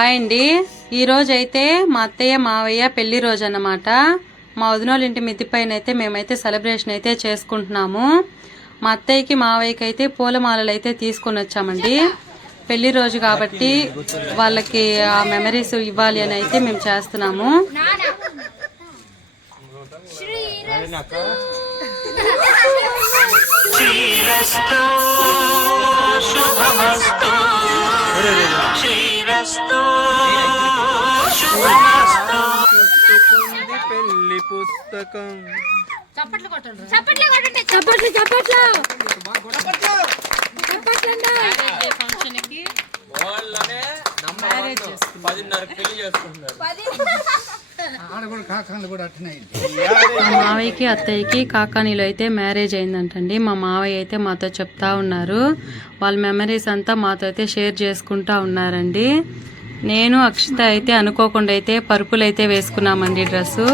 Hi అండి. ఈరోజు అయితే మా అత్తయ్య మావయ్య పెళ్ళి రోజు అన్నమాట మా వదినోళ్ళ ఇంటి మిద్ది పైన అయితే మేమైతే సెలబ్రేషన్ అయితే చేసుకుంటున్నాము. మా అత్తయ్యకి మావయ్యకి అయితే పూలమాలలు అయితే తీసుకొని వచ్చామండి. పెళ్ళి రోజు కాబట్టి వాళ్ళకి ఆ మెమరీస్ ఇవ్వాలి అని అయితే మేము చేస్తున్నాము. పుట్టుకుంది పెళ్ళి పుస్తకం. చప్పట్లు కొట్టండి చప్పట్లు చప్పట్లు. వాళ్ళనే పదిన్నర పెళ్ళి చేసుకుంటున్నారు. మా మావయ్యకి అత్తయ్యకి కాకానీలో అయితే మ్యారేజ్ అయిందంటండి. మా మావయ్య అయితే మాతో చెప్తా ఉన్నారు. వాళ్ళ మెమరీస్ అంతా మాతో అయితే షేర్ చేసుకుంటా ఉన్నారండి. నేను అక్షిత అయితే అనుకోకుండా అయితే పరుపులు అయితే వేసుకున్నామండి డ్రెస్సు.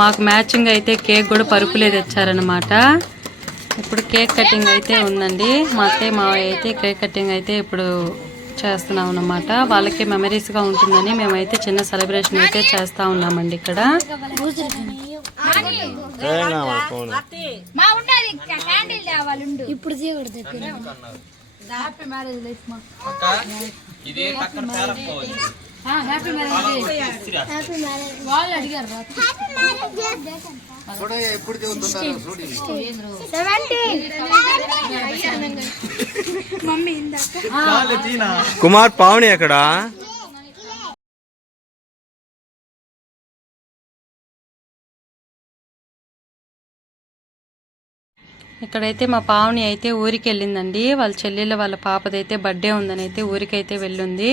మాకు మ్యాచింగ్ అయితే కేక్ కూడా పరుపులే తెచ్చారనమాట ఇప్పుడు కేక్ కటింగ్ అయితే ఉందండి. మా అత్తయ్య మావయ్య అయితే కేక్ కటింగ్ అయితే ఇప్పుడు చేస్తున్నాం అన్నమాట వాళ్ళకి మెమరీస్గా ఉంటుందని మేమైతే చిన్న సెలబ్రేషన్ అయితే చేస్తా ఉన్నామండి ఇక్కడ. ఇప్పుడు హ్యాపీ మ్యారేజ్ లైఫ్ మా ఇది పక్కన పేరకపోవచ్చు హ్యాపీ మ్యారేజ్ వాళ్ళు అడిగారు రా. మమ్మీ ఇందాక. కుమార్ పావని ఎక్కడ? ఇక్కడైతే మా పావని అయితే ఊరికి వెళ్ళిందండి వాళ్ళ చెల్లెళ్ళ వాళ్ళ పాపదైతే బర్త్డే ఉందని అయితే ఊరికైతే వెళ్ళింది.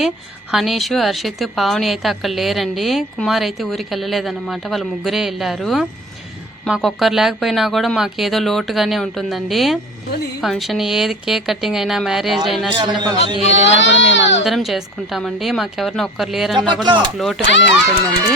హనీష్ హర్షిత్ పావని అయితే అక్కడ లేరండి. కుమార్ అయితే ఊరికి వెళ్ళలేదన్నమాట వాళ్ళ ముగ్గురే వెళ్ళారు. మాకు ఒక్కరు లేకపోయినా కూడా మాకు ఏదో లోటుగానే ఉంటుందండి. ఫంక్షన్ ఏది కేక్ కటింగ్ అయినా మ్యారేజ్ అయినా చిన్న ఫంక్షన్ ఏదైనా కూడా మేము అందరం చేసుకుంటామండి. మాకు ఎవరైనా ఒక్కరు లేరన్నా కూడా మాకు లోటుగానే ఉంటుందండి.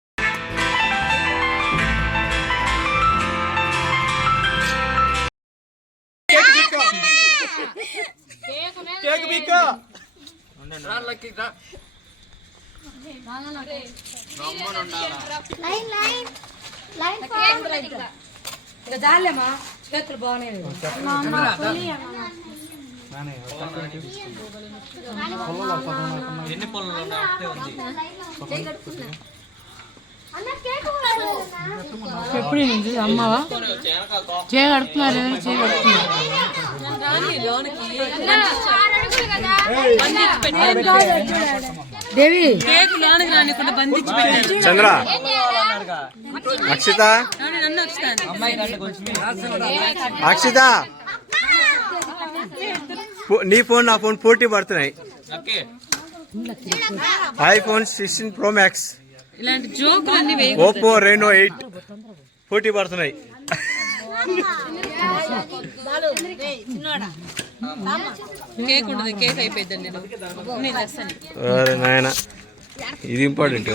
ఎన్ని పనులు ఉన్నాయి ఉంది. ఎప్పుడు నుంచి అమ్మవా? చేయగడుతున్నారు చేయగడుతున్నారు దేవి. చంద్ర. అక్షిత. అక్షిత. నీ ఫోన్ నా ఫోన్ పోటీ పడుతున్నాయి. IPhone sixteen pro max. ఇలాంటి జోకులు అన్ని ఓపో రెనో ఎయిట్. పోటీ పడుతున్నాయి. కేక్ ఉండదు కేక్ అయిపోయిందండి నేను తెస్తాను అరే నాయన ఇది ఇంపార్టెంట్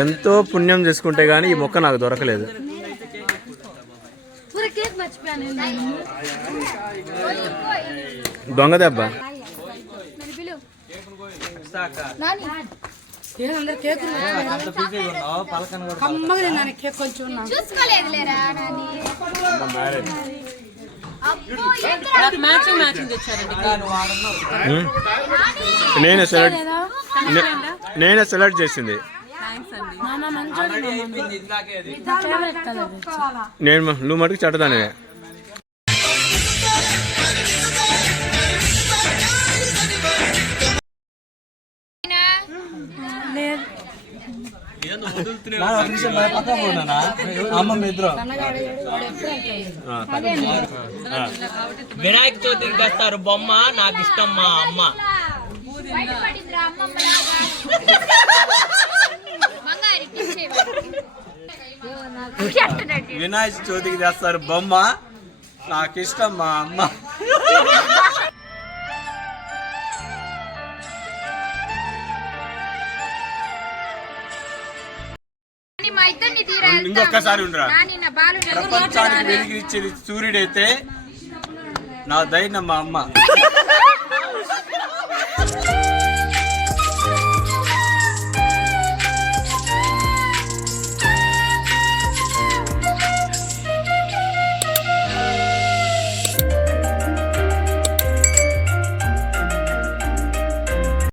ఎంతో పుణ్యం చేసుకుంటే గానీ ఈ మొక్క నాకు దొరకలేదు. దొంగ దెబ్బ. కేక్ కొంచెం ఉన్నా. చూసుకోలేదు లేరా నాని సెలెక్ట్ నేనే సెలెక్ట్ చేసింది. నేను నువ్వు మటుకు చెడ్డదానివే. వినాయక చవితికి తెస్తారు బొమ్మ నాకు ఇష్టం మా అమ్మ. వినాయక చవితికి చేస్తారు బొమ్మ నాకు ఇష్టం మా అమ్మ. ఇంకొకసారి ఉండరా. ప్రపంచానికి వెలిగిచ్చేది సూర్యుడైతే నా దైన మా అమ్మ.